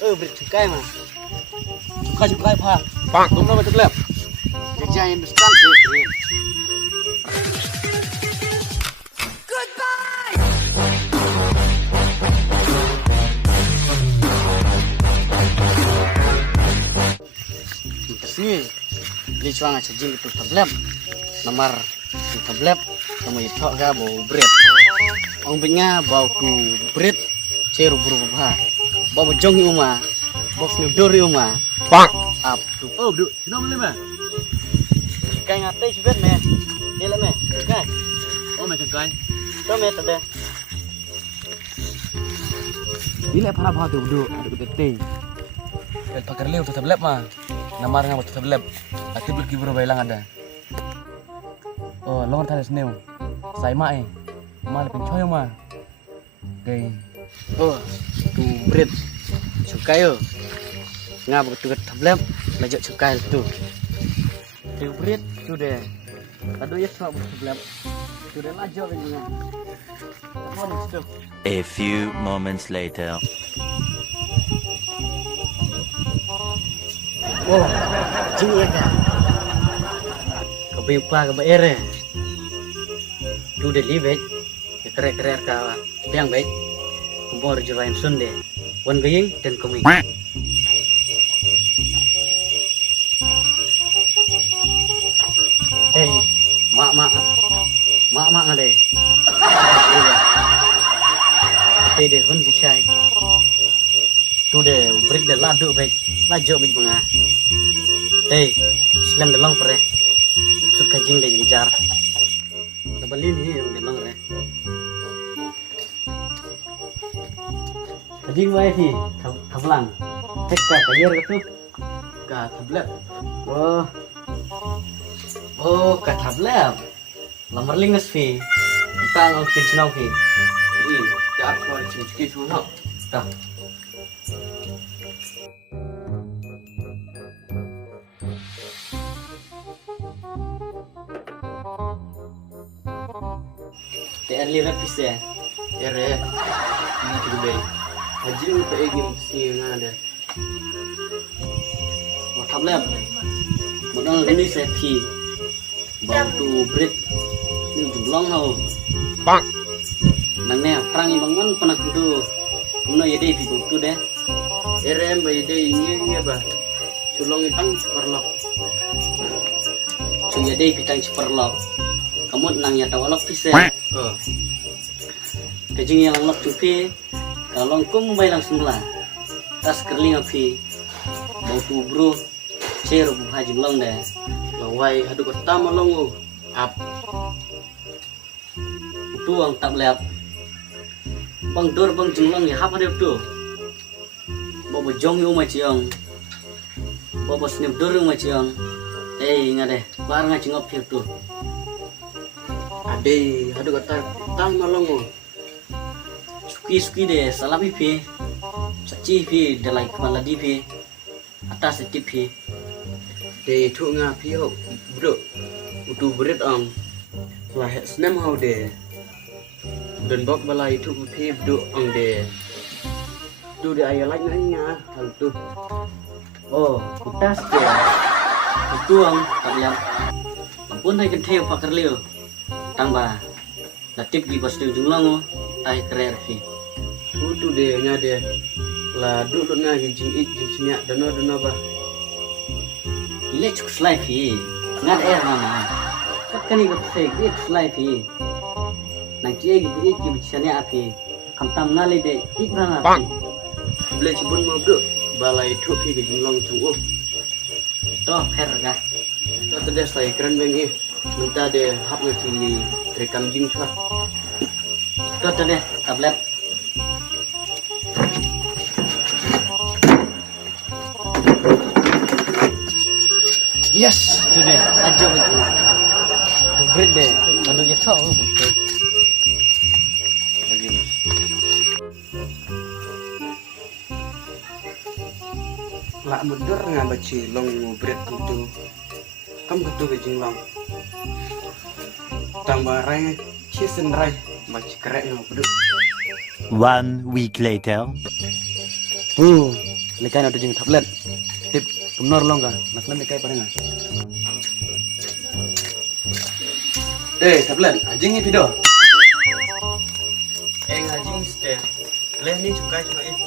Beri cukai mah. Cukai pa. Bang, tunggu macam lep. Kerja yang besar sih. Sini, dia cuma ngaca jing itu tablet, nomor itu tablet, kamu itu gak bau bread, orang punya bau ku bread, ceru berubah, bau jong rumah, bau snudori rumah, Bang. up tu, Oh, duk. Kenapa lep mah? kayak ngatai sih me, dia lah me, kayak, Oh, macam cukai. tu me tadi, Ini apa tu duk. Ada kuteteng. El pakar leu tu tablet mah. Namar ngam tu tablet. Ati beli kibro bailang ada. Oh, longan tadi seneu. Sai mai. Mal pencoy mah. Gay. oh, tu bread, cukai yo, ngap tu tablet, lajak cukai tu, tu bread tu deh, aduh ya cuma tablet, tu deh lajak lagi nya. A few moments later. Oh, jing ya kan? Kebiupa kebaire. Tu deh libet, kere ka yang baik. Kumpul jurain sunde, wan gaying dan koming. Hey, mak ngade. Tapi deh hun cicai. Tu deh berit deh ladu baik, laju baik bunga. Hey, Islam dalang pere. Sud kajing deh jenjar. Kebali ni yang dalang re. Kajing baik sih, kablang. Tekka kajir gitu. Ka tablet. Wah. Oh, ka tablet. Lamar lingas fi. Kita ngau cincinau fi. Tak apa sikit semua. Dah. Te early rapis ya. Ere. Ini tu baik. Haji untuk egim sih ada. Oh, tablet. Modal ini sepi. Bau tu bread. Ini jumlah tau. Bang. Nangnya perang bangun pernah kudu. Kuno ya deh bibu tu deh. Ere bayi deh ini apa? Sulong itang perlok. Cuy deh bitang ciperlok. Kamu nangnya tahu lok pise. Oh. Kajing yang lok cupi. Kalau kum bay langsung lah. Tas kerling api. Bau tu bro. Cer haji long deh. Lawai hadu kota malongo. Ap. Itu ang tak lep. Bang dor bang jenglong ya apa dia tu? Bawa jong yo maciang. Bawa snip dor yo maciang. Ingat deh, barang aja ngop tu. Ade hadu kota tang malongo. Suki deh, salah pipi. Saci pi, dalai kepala di pi. Atas setip pi. De thu nga pio bro. Utu berit ang. Lah snem hau de. Dan bok balai thu pi bro ang de. Tu de ayah lagi nya hal tu. Oh, kutas deh. Itu ang tak lihat. Ampun hai kenteu pakar liu. Tambah. Latip di pas tu junglang tai kerer pi. Utu de nya de. Lah dulu nga hiji hiji nya dana bah. Ile cukup selai pi. Ngat air mana. Kan ini fake it selai pi. Nang cie gitu iki bicaranya api. Kamtam ngali de ikbang api. Beli cibun mau bro. Balai thu pi ke jinglong tu. Toh per dah. Kata dia saya keren bengi. Minta de hap ngerti rekam jing cua. Toh deh tablet. Yes, tu deh. Aja begitu. Tu bread deh. Lalu dia tahu. Lak mundur nga baci long ngubret tu. Kam betul ke jinglong. Tambah rai cisen rai baci kerek nga bro. 1 week later. Lekai nak jeng tablet. Tip kemnor long ka. Naslam lekai pada ngah. Tablet, ajing ni video. Ngajing ste. Leh ni cukai cuma ini.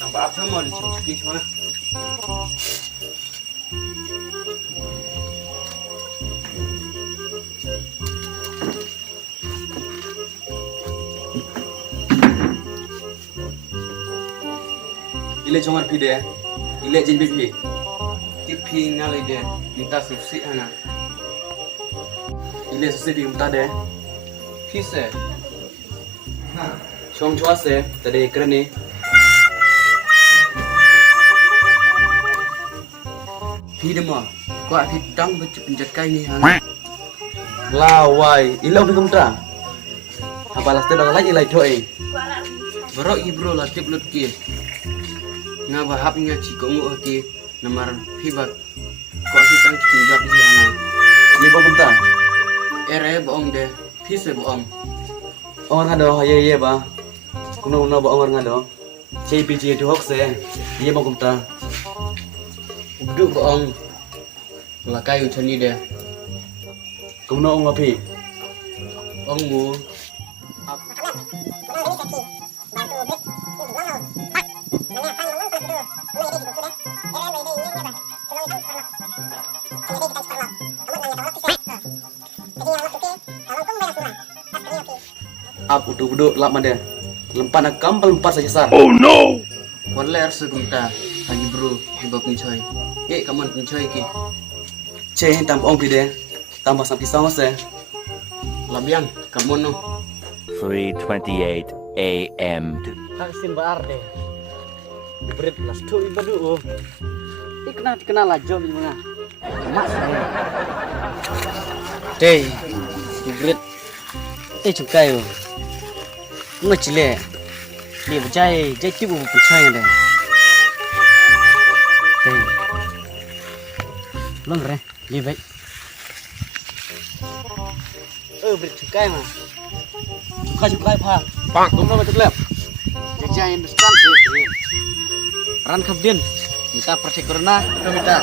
Tambah apa mau dicuci cuma. Ile chongar pi de. Ile jin pi. Tipi ngalai deh. Minta susi ana. Ile susi pi umta de. Pise. Chong chua se tadi keren ni. Pi demo. Gua pi dang penjat kai ni ana. Lawai, ile pi kumta. Apa las te lagi lai thoi. Bro ibro lah tip lut ki. Nga bahap nga cikongu ki namar hibak ko hitang kinjak ni ana. Ni ba kumta. Ere boong deh. Pise boong. Orang ngado ye ba. Kuno ba orang ngado. CPG tu hok se. Ye ba kumta. Ubdu boong. Lakai uchani deh. Kuno ngapi. Ong mu. Ap udu lap made. Lempan akam lempas saja sar. Waler segumta. Lagi bro hibak ni coy. Kaman ni coy ki. Che tambah ong pi de. Tambah sampai pisau se. Labian kamu no. 3:28 a.m. Taksin baar deh. Berit las tu ibadu. Dikenal aja di mana. Mas. Deh. Berit. Cukai yo. Ngecile. Ni berjaya jadi tibu percaya deh. Deh. Long re. Ni baik. Berit cukai mah. Cukai pak. Kumno ba teglep. Jajain besar sih. Ran kemudian minta persik corona, minta